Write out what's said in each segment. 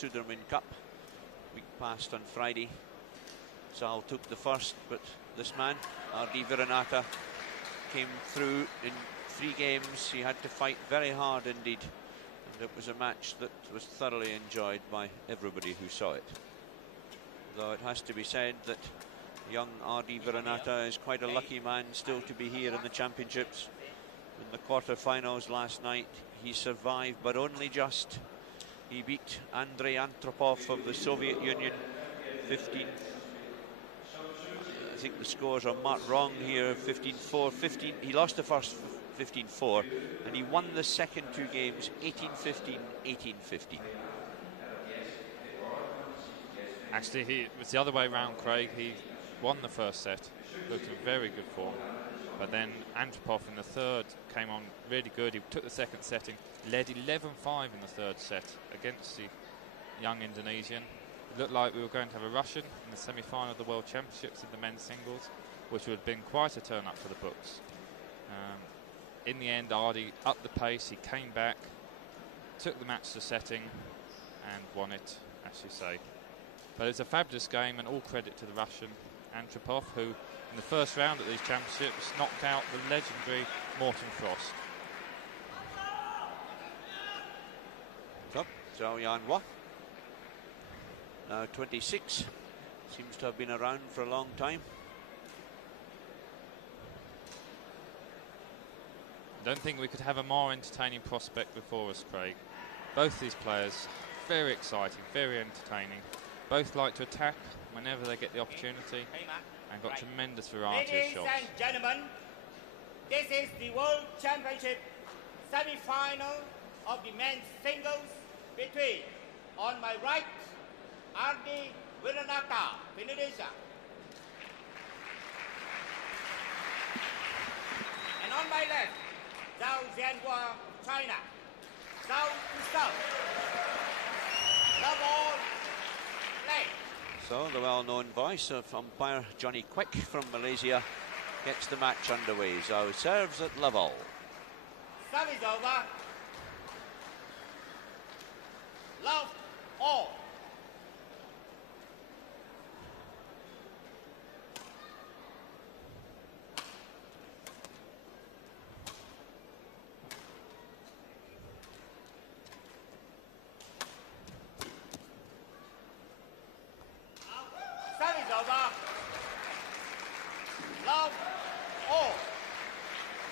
Sudirman Cup, week past on Friday. Zhao took the first, but this man, Ardy Wiranata, came through in 3 games. He had to fight very hard indeed, and it was a match that was thoroughly enjoyed by everybody who saw it. Though it has to be said that young Ardy Wiranata is quite a lucky man still to be here in the championships. In the quarter-finals last night, he survived, but only just. He beat Andrei Antropov of the Soviet Union 15. I think the scores are marked wrong here. 15-4, 15. He lost the first 15-4, and he won the second 2 games 18-15, 18-15. Actually, it was the other way around, Craig. He won the first set, looked in very good form, but then Antropov in the third came on really good. He took the second setting, led 11-5 in the third set against the young Indonesian. It looked like we were going to have a Russian in the semi-final of the World Championships in the men's singles, which would have been quite a turn up for the books. In the end, Ardy upped the pace, he came back, took the match to setting and won it, as you say. But it's a fabulous game, and all credit to the Russian Antropov, who in the first round of these championships knocked out the legendary Morten Frost. So, Zhao Jianhua, now 26, seems to have been around for a long time. I don't think we could have a more entertaining prospect before us, Craig. Both these players, very exciting, very entertaining. Both like to attack whenever they get the opportunity, and got tremendous variety of shots. Ladies and gentlemen, this is the World Championship semi-final of the men's singles between, on my right, Ardy Wiranata, Indonesia, and on my left, Zhao Jianhua, China. Zhao to start. Love all. So the well-known voice of umpire Johnny Quick from Malaysia gets the match underway. Zhao serves at level. Serve is over. Love all.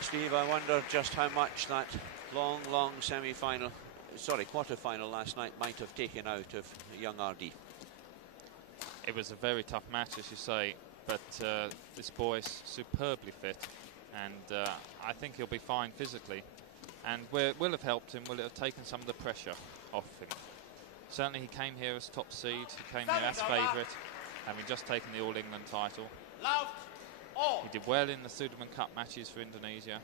Steve, I wonder just how much that long semi-final, sorry, quarter-final last night might have taken out of young Ardy. It was a very tough match, as you say, but this boy's superbly fit, and I think he'll be fine physically, and will have helped him, will it have taken some of the pressure off him. Certainly he came here as top seed, he came here as favourite, having just taken the All-England title. He did well in the Sudirman Cup matches for Indonesia.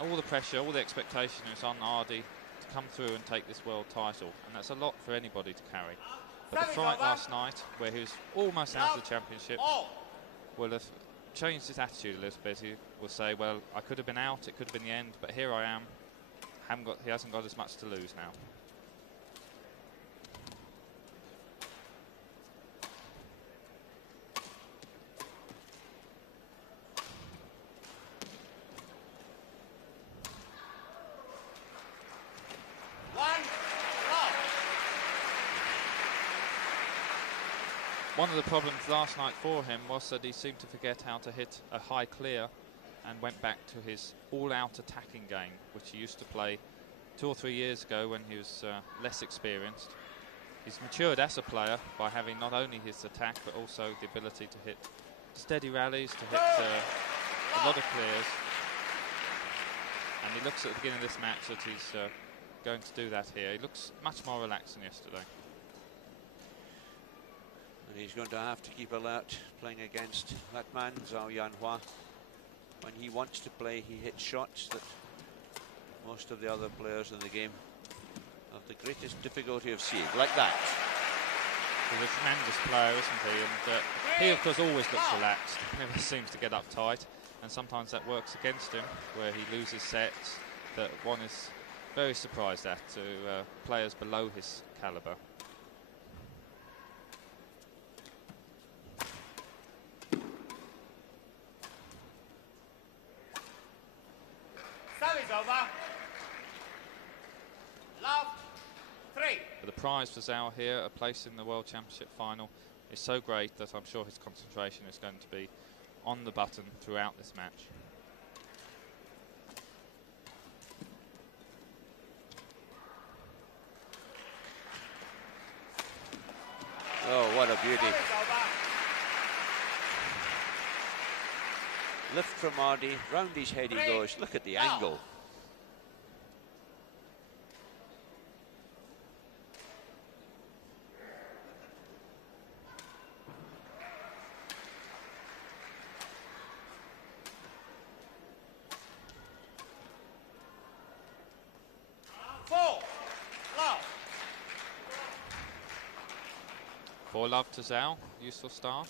All the pressure, all the expectation is on Ardy to come through and take this world title, and that's a lot for anybody to carry. But the fight last night, where he was almost out of the championship, will have changed his attitude a little bit. He will say, well, I could have been out, it could have been the end, but here I am. He hasn't got as much to lose now. One of the problems last night for him was that he seemed to forget how to hit a high clear and went back to his all-out attacking game, which he used to play 2 or 3 years ago when he was less experienced. He's matured as a player by having not only his attack but also the ability to hit steady rallies, to hit a lot of clears. And he looks at the beginning of this match that he's going to do that here. He looks much more relaxed than yesterday. And he's going to have to keep alert playing against that man, Zhao Jianhua. When he wants to play, he hits shots that most of the other players in the game have the greatest difficulty of seeing, like that. He's a tremendous player, isn't he? And he, of course, always looks relaxed. Never seems to get uptight, and sometimes that works against him, where he loses sets that one is very surprised at, to players below his calibre. prize for Zhao here, a place in the World Championship final, is so great that I'm sure his concentration is going to be on the button throughout this match. Oh, what a beauty. Lift from Ardy, round his head he goes. Look at the angle. Four love to Zhao, useful start.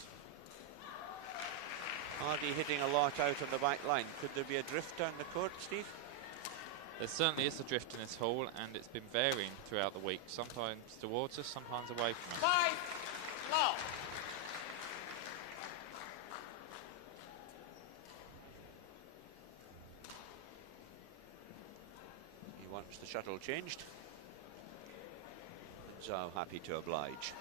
Ardy hitting a lot out on the back line. Could there be a drift down the court, Steve? There certainly is a drift in this hall, and it's been varying throughout the week. Sometimes towards us, sometimes away from us. 5 love. He wants the shuttle changed. And Zhao happy to oblige.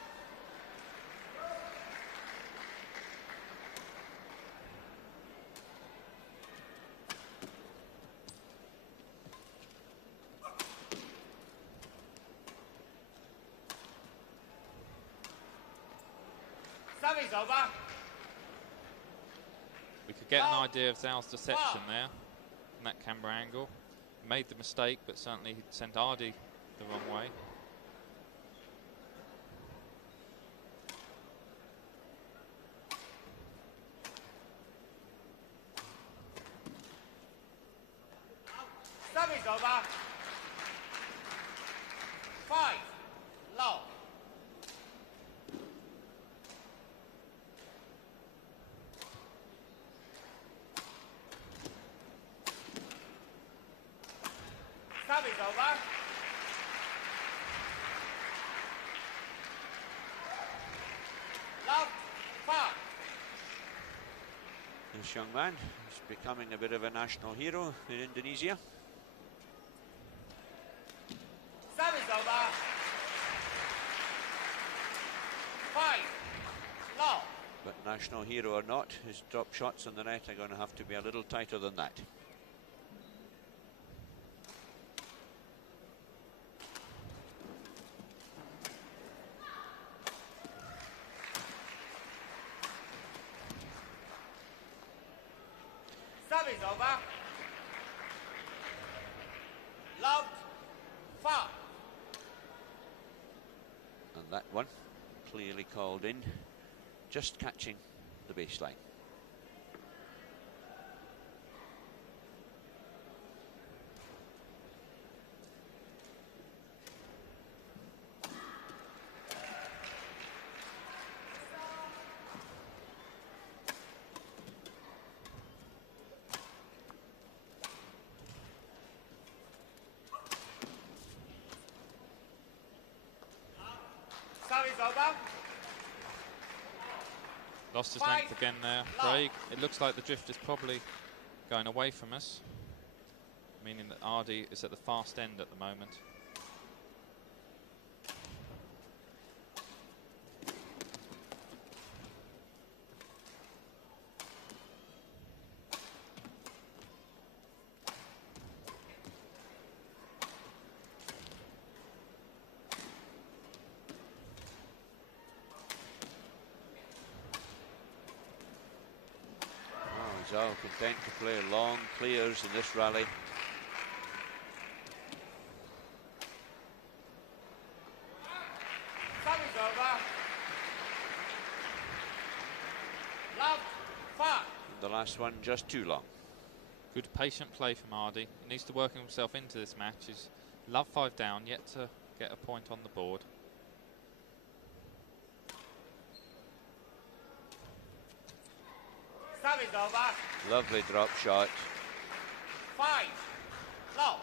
Service over. We could get an idea of Zhao's deception there, from that camera angle. Made the mistake, but certainly he sent Ardy the wrong way. Service over. 5 low. Service over. Love 5. This young man is becoming a bit of a national hero in Indonesia. Service over. 5 low. But national hero or not, his drop shots on the net are going to have to be a little tighter than that. Service over. Love 5. And that one clearly called in, just catching the baseline. Service over. Lost his length again there, Craig. It looks like the drift is probably going away from us, meaning that Ardy is at the fast end at the moment. Zhao content to play long clears in this rally. Service over. Love 5. The last one just too long. Good patient play from Ardy. He needs to work himself into this match. He's love 5 down, yet to get a point on the board. Service over. Lovely drop shot. 5 low.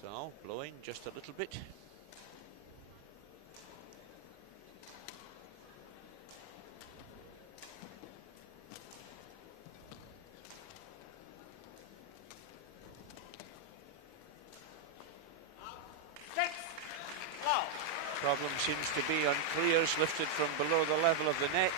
So blowing just a little bit. problem seems to be on clears lifted from below the level of the net.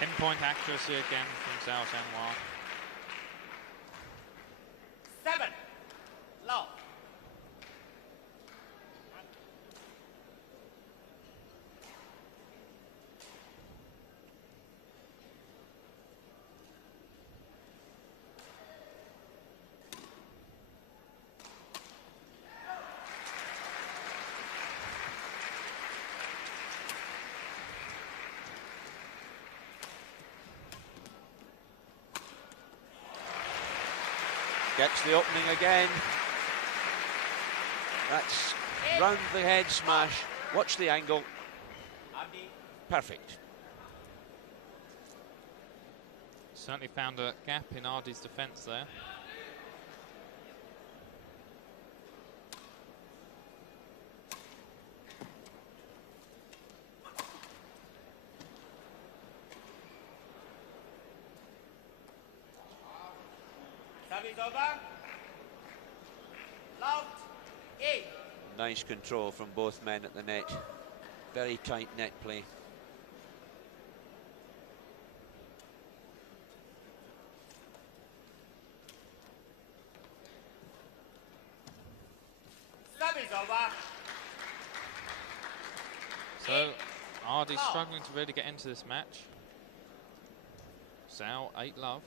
Pinpoint accuracy again from Zhao Jianhua. 7 love. Gets the opening again. That's round the head smash. Watch the angle. Ardy. Perfect. Certainly found a gap in Ardy's defence there. Service over. Locked. 8. Nice control from both men at the net. Very tight net play. Service over. So Ardy struggling to really get into this match. Zhao 8 love.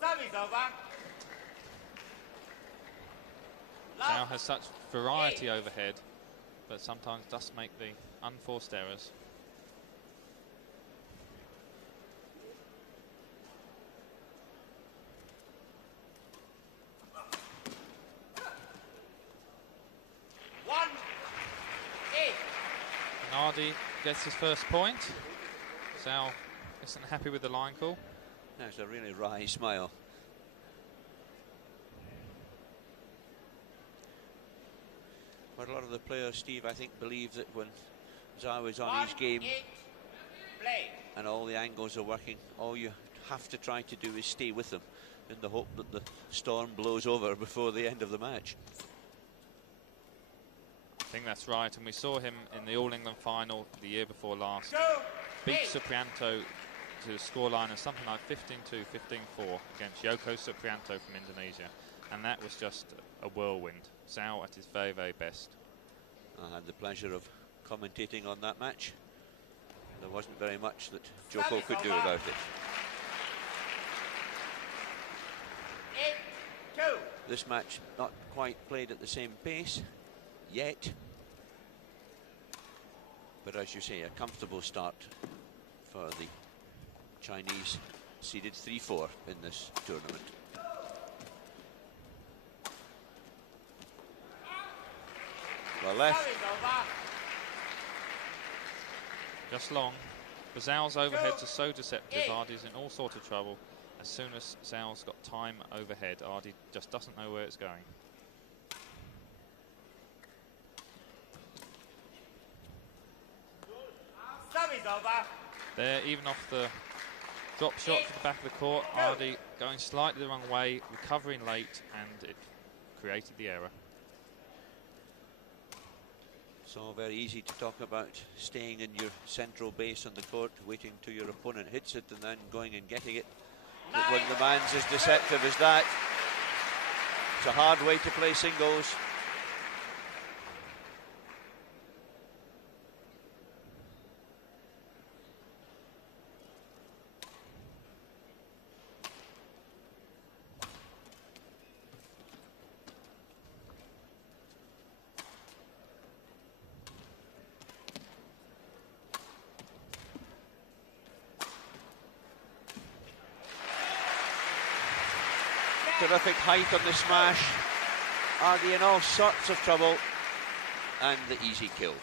Service over. Zhao has such variety overhead, but sometimes does make the unforced errors. And Ardy gets his first point. Zhao isn't happy with the line call. That's a really wry smile. But a lot of the players, Steve, I think, believe that when Zhao is on his game and all the angles are working, all you have to try to do is stay with them in the hope that the storm blows over before the end of the match. I think that's right, and we saw him in the All England final the year before last. Beat Suprianto to the scoreline of something like 15-2, 15-4 against Yoko Suprianto from Indonesia, and that was just a whirlwind. Zhao at his very, very best. I had the pleasure of commentating on that match. There wasn't very much that Joko could do about it. 8-2. This match not quite played at the same pace yet, but as you say, a comfortable start for the Chinese, seeded 3-4 in this tournament. Well left. Just long. But Zhao's overheads are so deceptive. Ardy's in all sorts of trouble. As soon as Zhao's got time overhead, Ardy just doesn't know where it's going. There, even off the drop shot to the back of the court, Ardy going slightly the wrong way, recovering late, and it created the error. It's all very easy to talk about staying in your central base on the court, waiting till your opponent hits it and then going and getting it. But when the man's as deceptive as that, it's a hard way to play singles. Terrific height on the smash. Ardy in all sorts of trouble. And the easy kill.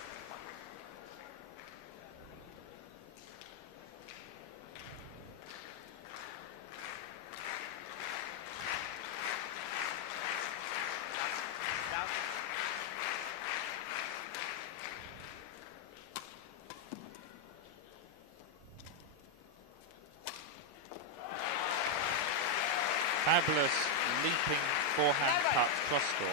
Fabulous leaping forehand cut cross score.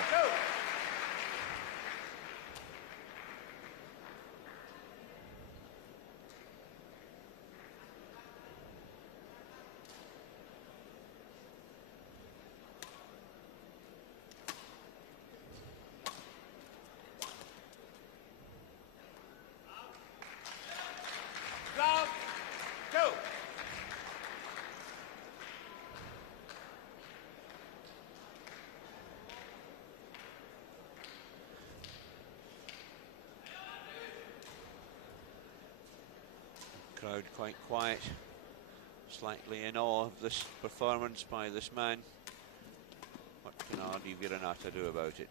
Crowd quite quiet, slightly in awe of this performance by this man. What can Ardy Wiranata do about it?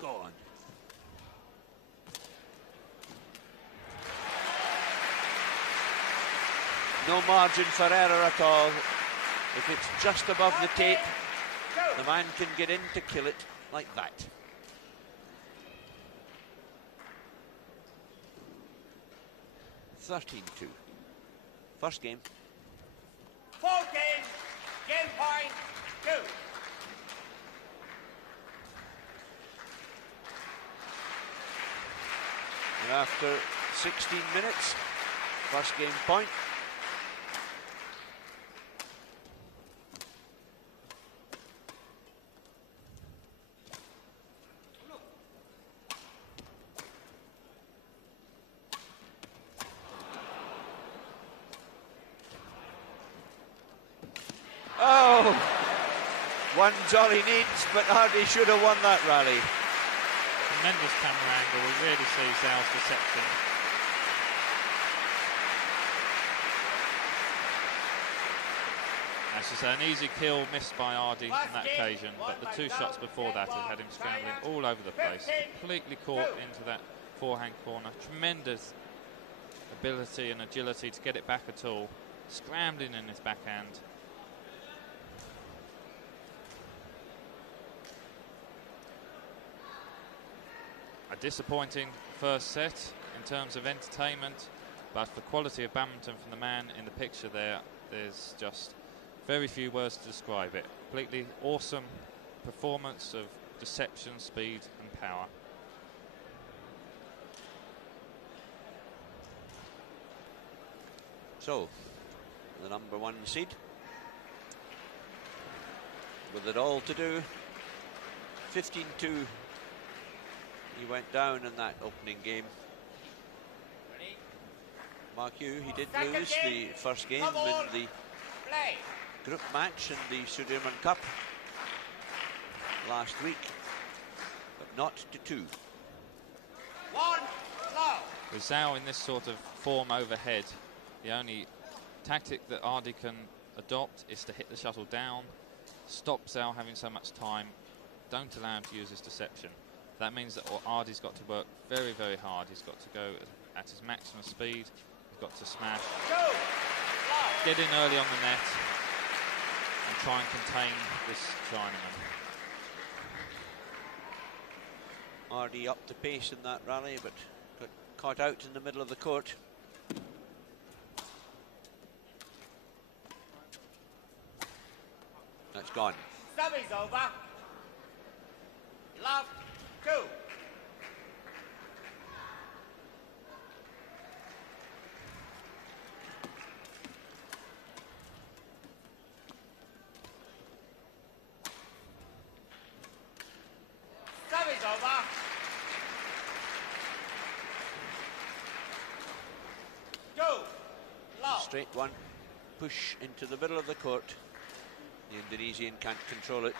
Go on. No margin for error at all. If it's just above the tape, the man can get in to kill it like that. (13-2). First game. 14, game point 2. And after 16 minutes, first game point. Oh, one's all he needs, but Ardy should have won that rally. Tremendous camera angle. We really see Zhao's deception. As I say, an easy kill missed by Ardy on that occasion, but the two shots before that had him scrambling all over the place, completely caught into that forehand corner. Tremendous ability and agility to get it back at all, scrambling in his backhand. A disappointing first set in terms of entertainment, but for quality of badminton from the man in the picture there, there's just very few words to describe it. Completely awesome performance of deception, speed and power. So, the number one seed, with it all to do, 15-2. He went down in that opening game. Mark you, he did lose the first game in the group match in the Sudirman Cup last week, but not to 2. With Zhao in this sort of form overhead, the only tactic that Ardy can adopt is to hit the shuttle down, stop Zhao having so much time, don't allow him to use his deception. That means that Ardy's got to work very, very hard. He's got to go at his maximum speed. He's got to smash, get in early on the net, and try and contain this Chinaman. Ardy upped the pace in that rally, but got caught out in the middle of the court. That's gone. Service over. Love 2. Service over. Straight one, push into the middle of the court. The Indonesian can't control it.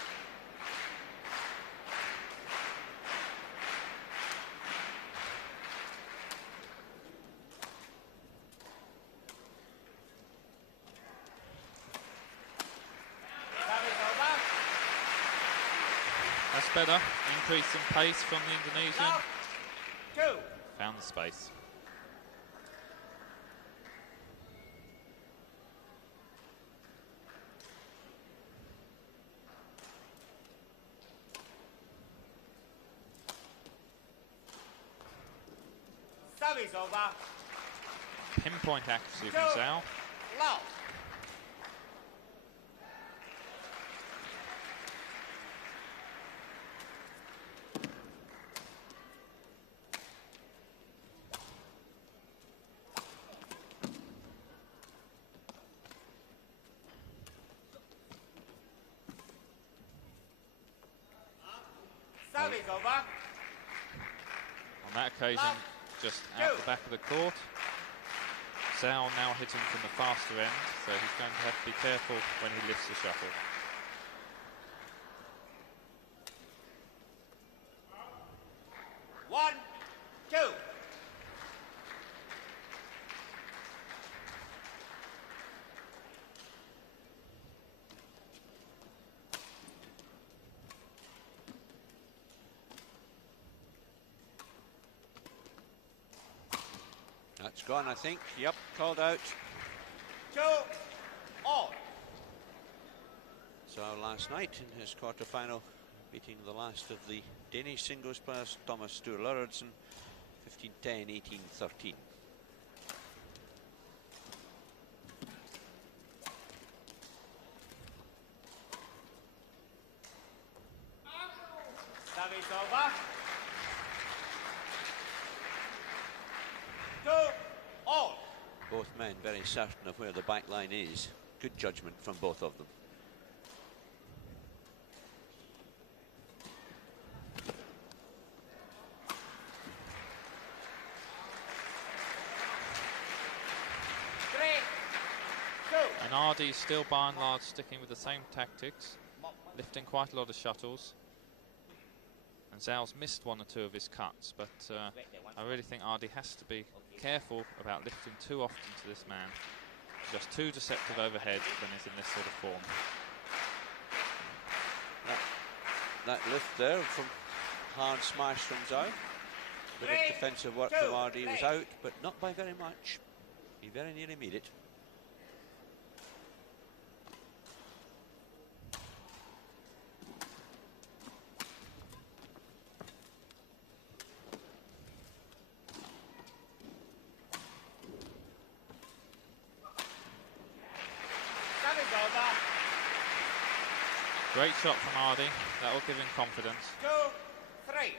better. Increase in pace from the Indonesian. Love. 2. Found the space. Service over. Pinpoint accuracy from Zhao. Love. Service over. On that occasion, just out the back of the court. Zhao now hitting from the faster end, so he's going to have to be careful when he lifts the shuttle. One, two. That's gone, I think. Yep, called out. 2 all. So last night in his quarter-final, beating the last of the Danish singles players, Thomas Sture Lauridsen, 15-10, 18-13. Service over. 2 all. Both men very certain of where the back line is. Good judgment from both of them. And Ardy's still by and large sticking with the same tactics, lifting quite a lot of shuttles. And Zhao's missed one or two of his cuts, but I really think Ardy has to be careful about lifting too often to this man. Just too deceptive overhead when he's in this sort of form. That lift there from hard smash from Zhao. Bit of defensive work from Ardy was out, but not by very much. He very nearly made it. Great shot from Ardy. That will give him confidence. 2, 3.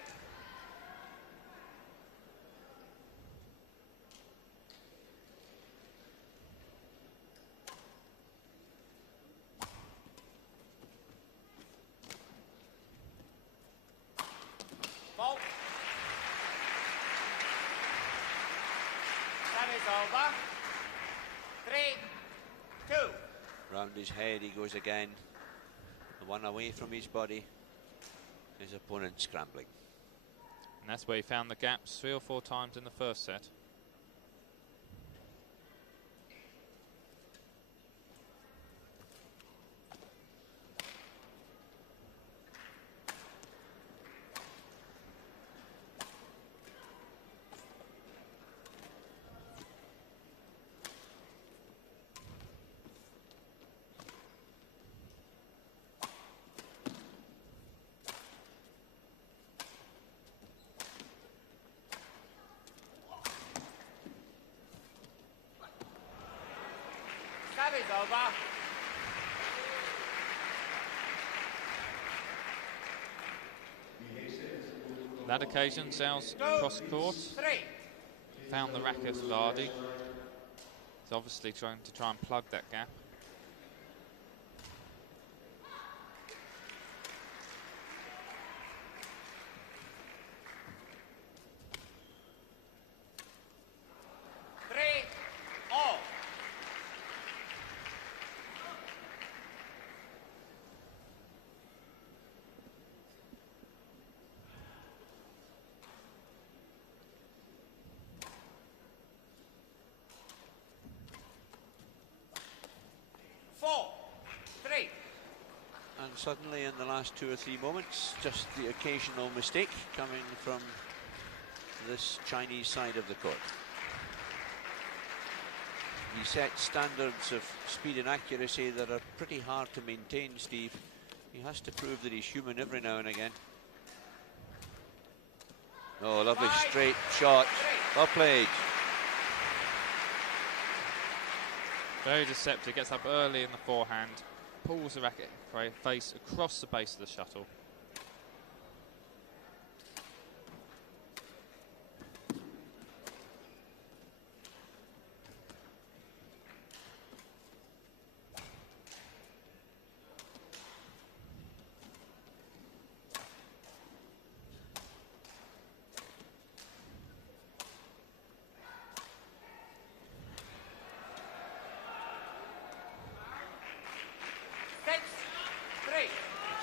Fault. Service over. 3, 2. Round his head he goes again. The one away from his body. His opponent scrambling. And that's where he found the gaps 3 or 4 times in the first set. Service over. On that occasion, Zhao's cross court. 3. Found the racket of Ardy. He's obviously trying to plug that gap. suddenly in the last 2 or 3 moments. Just the occasional mistake coming from this Chinese side of the court. He sets standards of speed and accuracy that are pretty hard to maintain, Steve. He has to prove that he's human every now and again. Oh, lovely straight shot. Well played. Very deceptive, gets up early in the forehand, pulls the racket face across the base of the shuttle.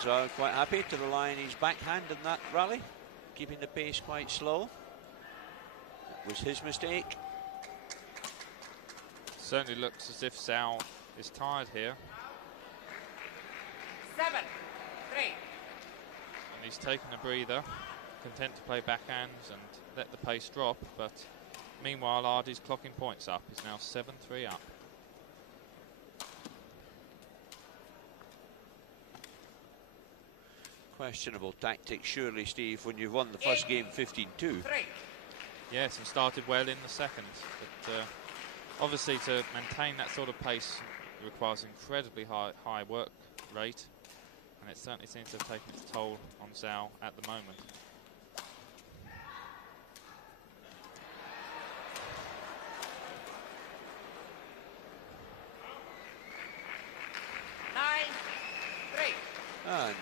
So quite happy to rely on his backhand in that rally, keeping the pace quite slow. It was his mistake. Certainly looks as if Zhao is tired here. 7-3. And he's taken a breather, content to play backhands and let the pace drop, but meanwhile Ardy's clocking points up. He's now 7-3 up. Questionable tactics, surely, Steve, when you've won the first game 15-2. Yes, and started well in the second. But obviously to maintain that sort of pace requires incredibly high work rate, and it certainly seems to have taken its toll on Zhao at the moment. And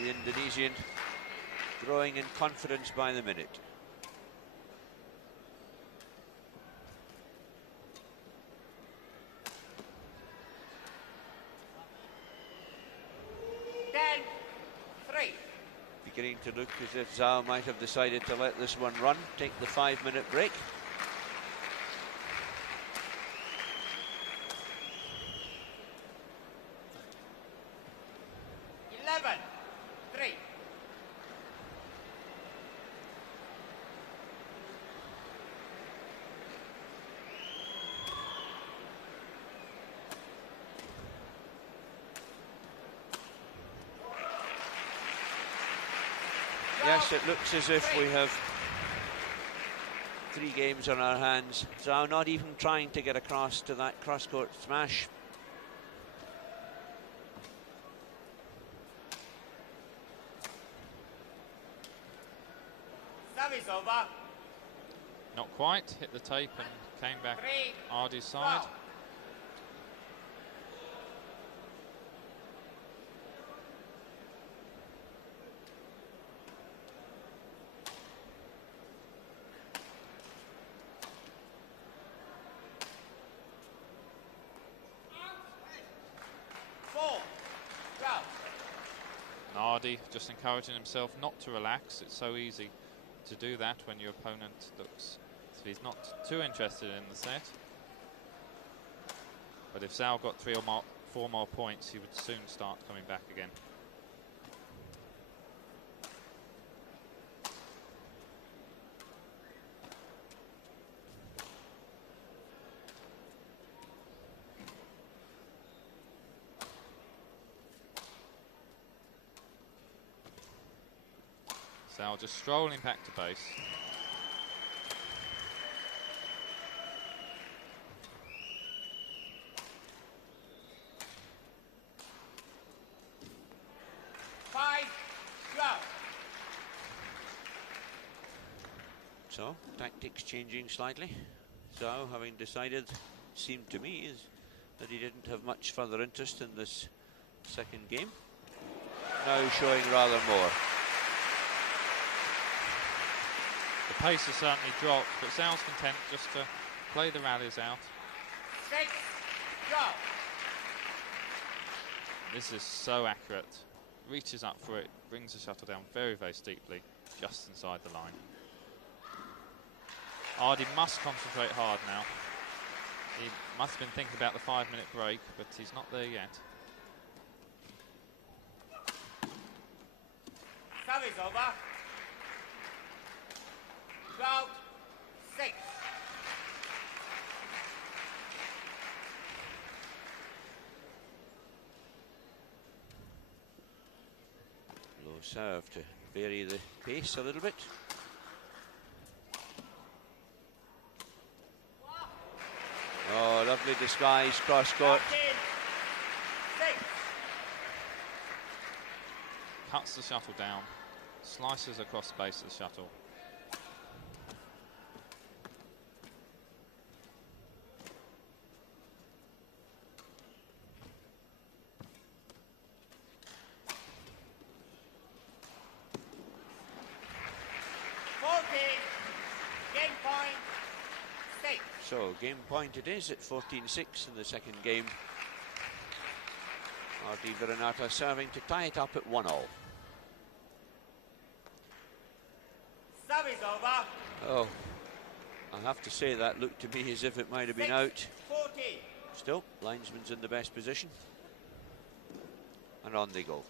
the Indonesian growing in confidence by the minute. Beginning to look as if Zhao might have decided to let this one run, take the 5-minute break. Yes, it looks as if we have 3 games on our hands. Zhao not even trying to get across to that cross-court smash. Service over. Not quite, hit the tape and came back Ardy's side. 4. Ardy just encouraging himself not to relax. It's so easy to do that when your opponent looks as if he's not too interested in the set. But if Zhao got 3 or 4 more points, he would soon start coming back again. Zhao just strolling back to base. So, tactics changing slightly. Zhao, having decided, seemed to me, is that he didn't have much further interest in this second game. Now showing rather more. The pace has certainly dropped, but Zhao's content just to play the rallies out. 6, go. This is so accurate. Reaches up for it, brings the shuttle down very, very steeply, just inside the line. Ardy must concentrate hard now. He must have been thinking about the 5-minute break, but he's not there yet. Service over. 12-6. Low serve to vary the pace a little bit. Oh, lovely disguise, cross-court. 13-6. Cuts the shuttle down, slices across the base of the shuttle. So, game point it is at 14-6 in the second game. Ardy Wiranata serving to tie it up at 1-all. Service over. Oh, I have to say that looked to me as if it might have been out. 14. Still, linesman's in the best position. And on they go.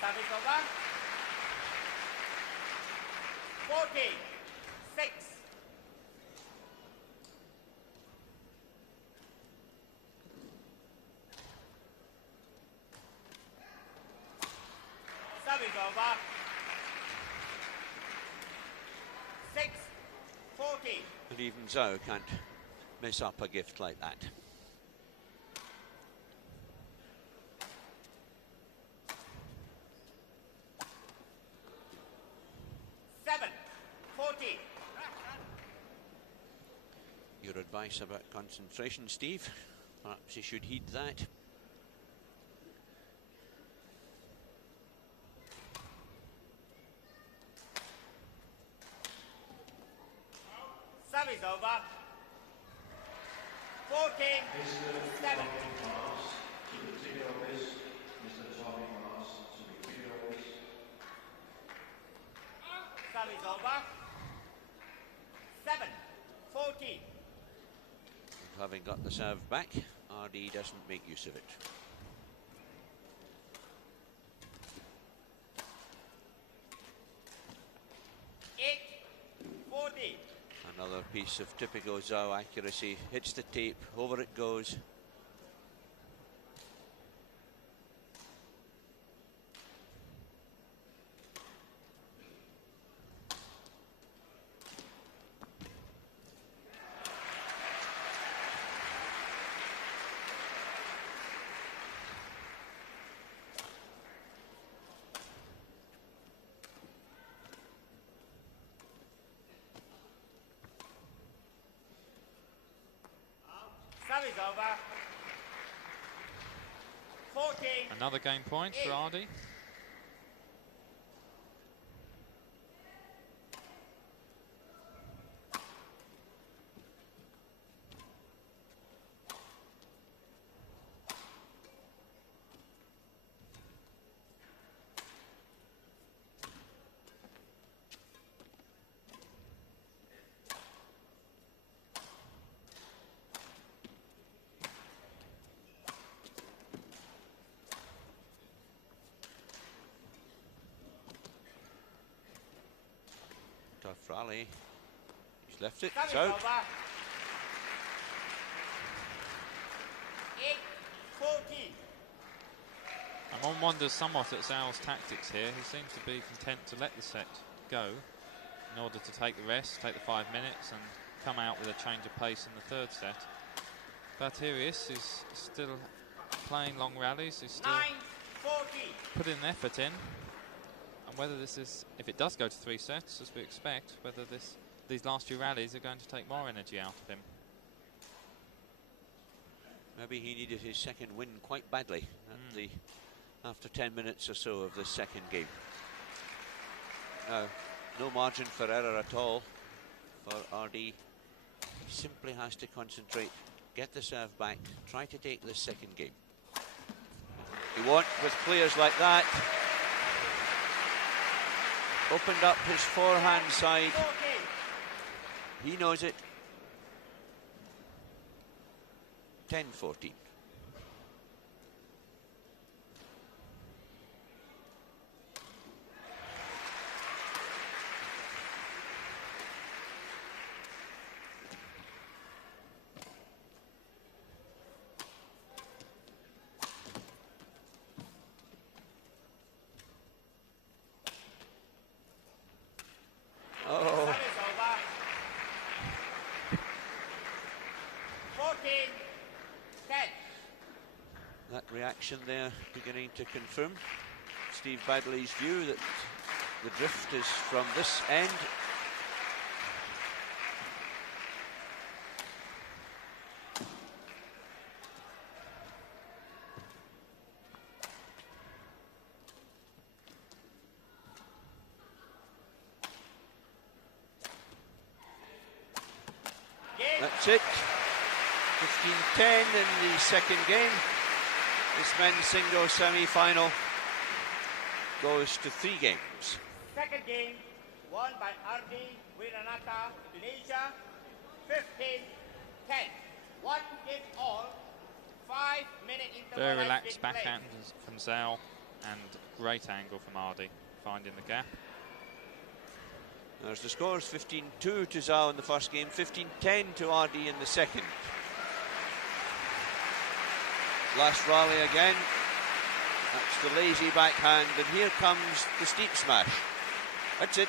Service over. 14-6. Service over. 6-14. And even Zhao can't mess up a gift like that. Your advice about concentration, Steve? Perhaps you should heed that. Service over. 14-7. Service over. 7-14. Having got the serve back, Ardy doesn't make use of it. Another piece of typical Zhao accuracy. Hits the tape, over it goes. Service over. 14. Another game point for Ardy. Tough rally. He's left it. Service It's out. over. 8-14. And one wonders somewhat at Zhao's tactics here. He seems to be content to let the set go in order to take the rest, take the 5 minutes and come out with a change of pace in the third set. But here he is, he's still playing long rallies, he's still 9-14. putting an effort in. And whether this is, if it does go to 3 sets, as we expect, whether these last few rallies are going to take more energy out of him. Maybe he needed his second win quite badly at after 10 minutes or so of the second game. No margin for error at all for Ardy. He simply has to concentrate, get the serve back, try to take this second game. He won't with players like that. opened up his forehand side. He knows it. 10-14. Reaction there beginning to confirm Steve Badley's view that the drift is from this end. That's it. 15-10 in the second game. This men's singles semi-final goes to 3 games. Second game won by Ardy Wiranata, Indonesia, 15-10. 1 game all, 5-minute interval. Very relaxed backhand from Zhao and great angle from Ardy, finding the gap. There's the scores, 15-2 to Zhao in the first game, 15-10 to Ardy in the second. Last rally again. That's the lazy backhand, and here comes the steep smash. That's it.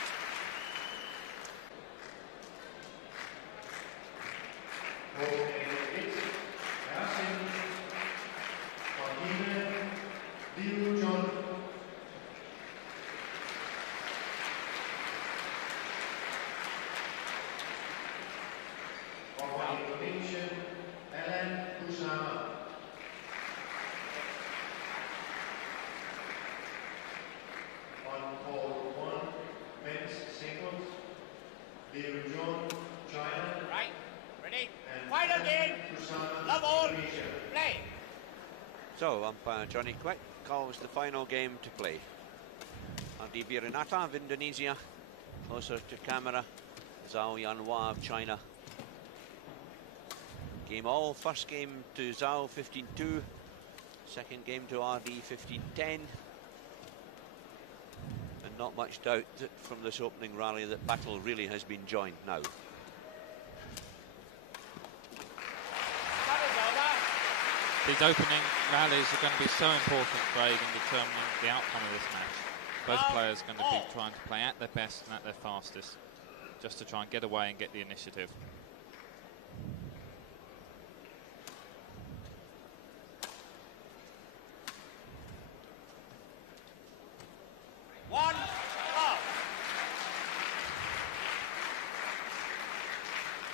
So, umpire Johnny Quick calls the final game to play. Ardy Wiranata of Indonesia, closer to camera, Zhao Jianhua of China. Game all, first game to Zhao, 15-2. Second game to Ardy, 15-10. And not much doubt that from this opening rally that battle really has been joined now. These opening rallies are going to be so important, Craig, in determining the outcome of this match. Both players are going to be trying to play at their best and at their fastest, just to try and get away and get the initiative.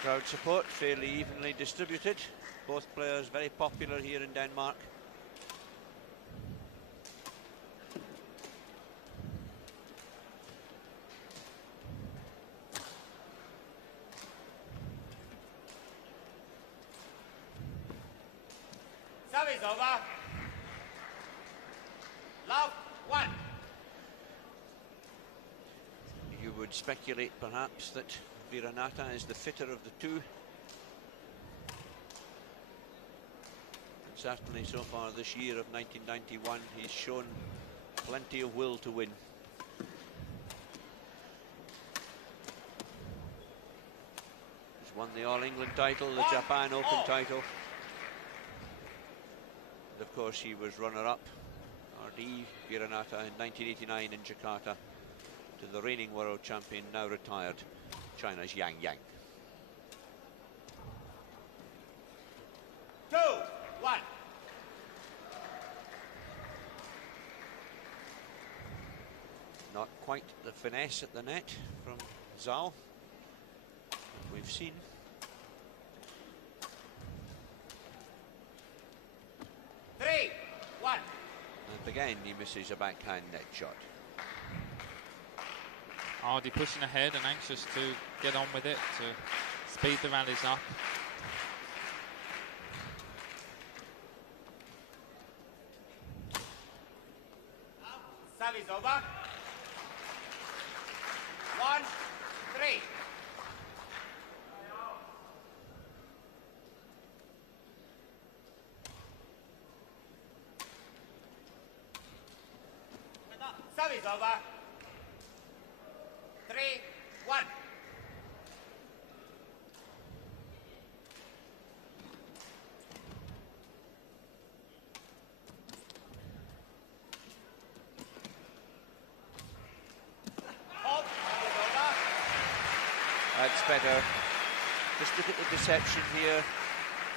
Crowd support fairly evenly distributed. Both players very popular here in Denmark. Service over. Love 1. You would speculate perhaps that Wiranata is the fitter of the two. And certainly so far this year of 1991, he's shown plenty of will to win. He's won the All England title, the Japan Open title. And of course he was runner-up, Ardy Wiranata, in 1989 in Jakarta, to the reigning world champion, now retired, China's Yang Yang. 2-1. Not quite the finesse at the net from Zhao we've seen. Three, 1. And again he misses a backhand net shot. Ardy pushing ahead and anxious to get on with it, to speed the rallies up. Service over. 3. Service over. 3-1. That's better. Just look at the deception here.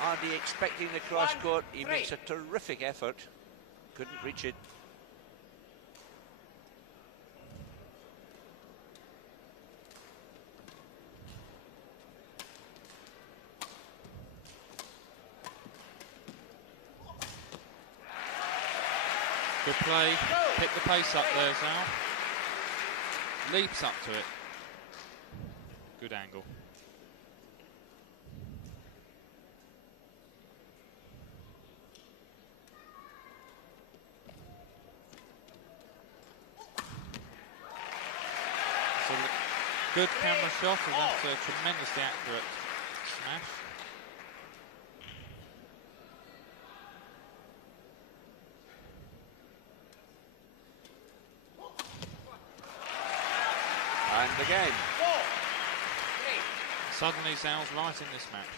Ardy expecting the cross court. He makes a terrific effort. Couldn't reach it. Good play. Pick the pace up there, Zhao. Leaps up to it. Good angle. So good camera shot, and that's a tremendously accurate smash. And again. Suddenly Zhao's right in this match.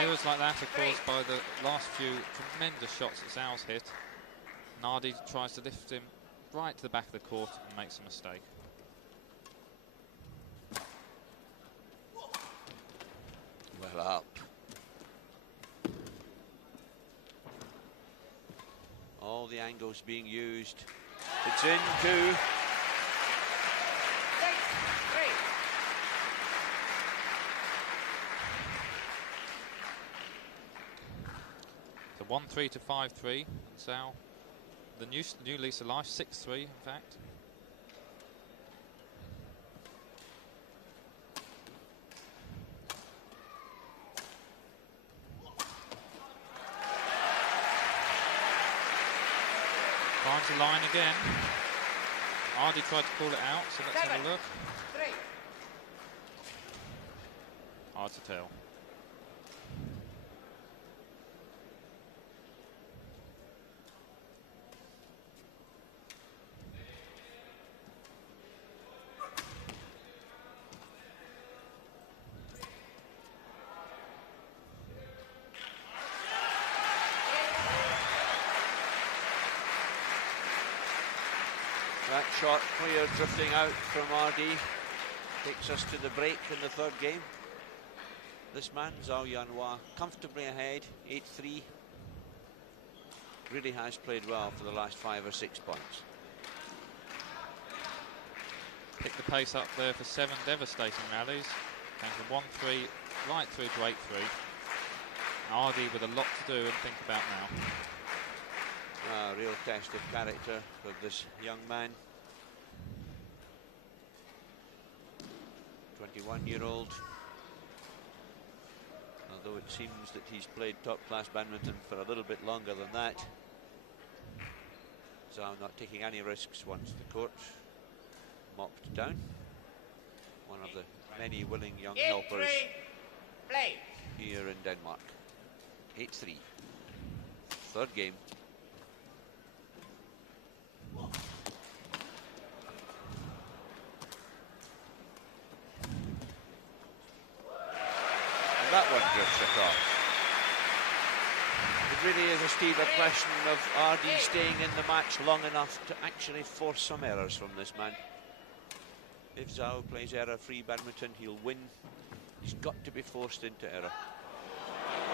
Errors like that are caused by the last few tremendous shots that Zhao's hit. And Ardy tries to lift him right to the back of the court and makes a mistake. Well up. All the angles being used. It's in 2. 6-3. So 1-3 to 5-3. Zhao, the new lease of life, 6-3 in fact. Finds the line again. Ardy tried to call it out, so let's have a look. 3. Hard to tell. That shot clear, drifting out from Ardy. Takes us to the break in the third game. This man, Zhao Jianhua, comfortably ahead, 8-3. Really has played well for the last 5 or 6 points. Picked the pace up there for 7 devastating rallies. Came from 1-3 right through to 8-3. Ardy with a lot to do and think about now. A real test of character for this young man. 21-year-old. Although it seems that he's played top-class badminton for a little bit longer than that. So I'm not taking any risks once the court mopped down. One of the many willing young helpers here in Denmark. 8-3. Third game. That one drifts across. It really is, Steve, a question of Ardy staying in the match long enough to actually force some errors from this man. If Zhao plays error-free badminton, he'll win. He's got to be forced into error.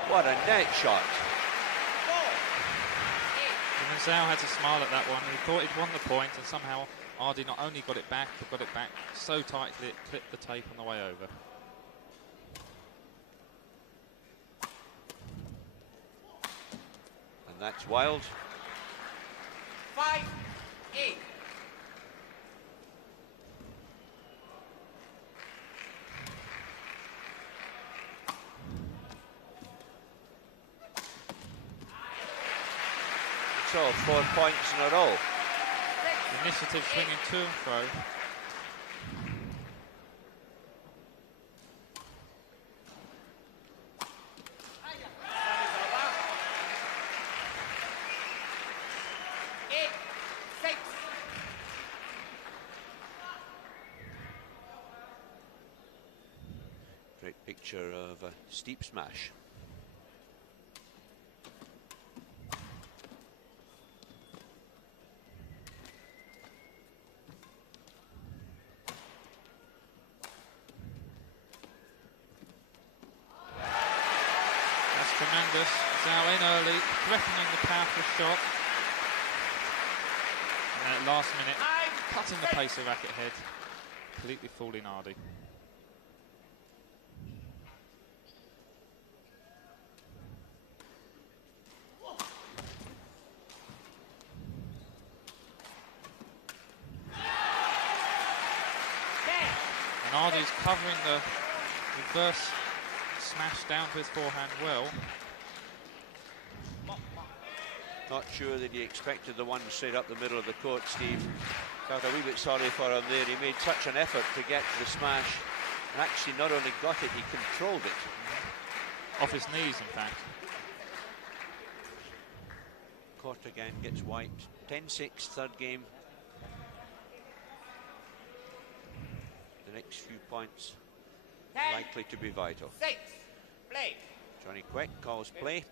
What a net shot. And then Zhao had to smile at that one. He thought he'd won the point, and somehow Ardy not only got it back, but got it back so tightly it clipped the tape on the way over. That's wild. 5-8. So 4 points in a row. Initiative swinging to and fro. Great picture of a steep smash. Tremendous. Zhao in early, threatening the powerful shot. And at last minute, cutting the pace of racket head, completely fooling Ardy. And Ardy's covering the reverse smash down to his forehand well. Not sure that he expected the one straight up the middle of the court, Steve. Felt a wee bit sorry for him there. He made such an effort to get the smash, and actually not only got it, he controlled it. Off his knees, in fact. Court again gets wiped. 10-6, third game. The next few points likely to be vital. 6, play. Johnny Quick calls play.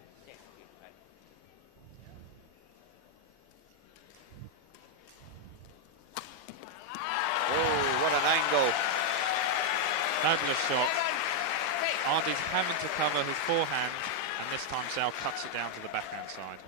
Oh, what an angle. Fabulous shot. Ardy's having to cover his forehand, and this time Zhao cuts it down to the backhand side.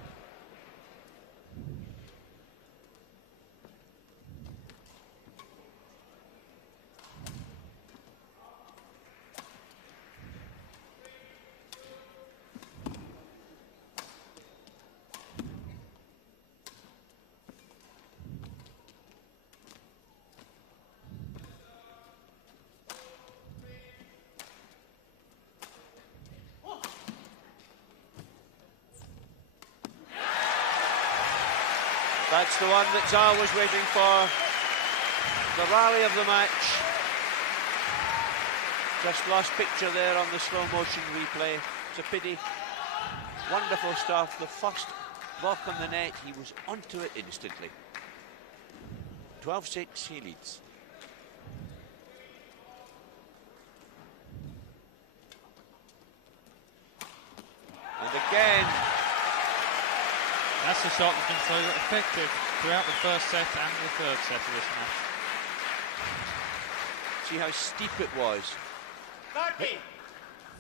That's the one that Zhao was waiting for. The rally of the match. Just lost picture there on the slow motion replay. It's a pity. Wonderful stuff. The first block on the net, he was onto it instantly. 12-6, he leads. And again. That's the shot that's been so effective throughout the first set and the third set of this match. See how steep it was. 30,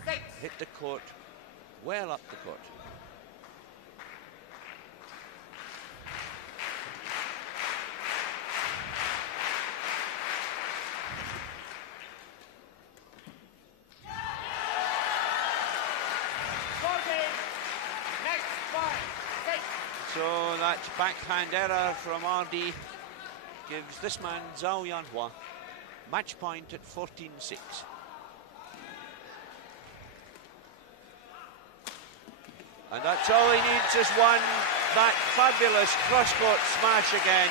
6. Hit the court, well up the court. So that backhand error from Ardy gives this man, Zhao Jianhua, match point at 14-6. And that's all he needs is one, that fabulous cross-court smash again.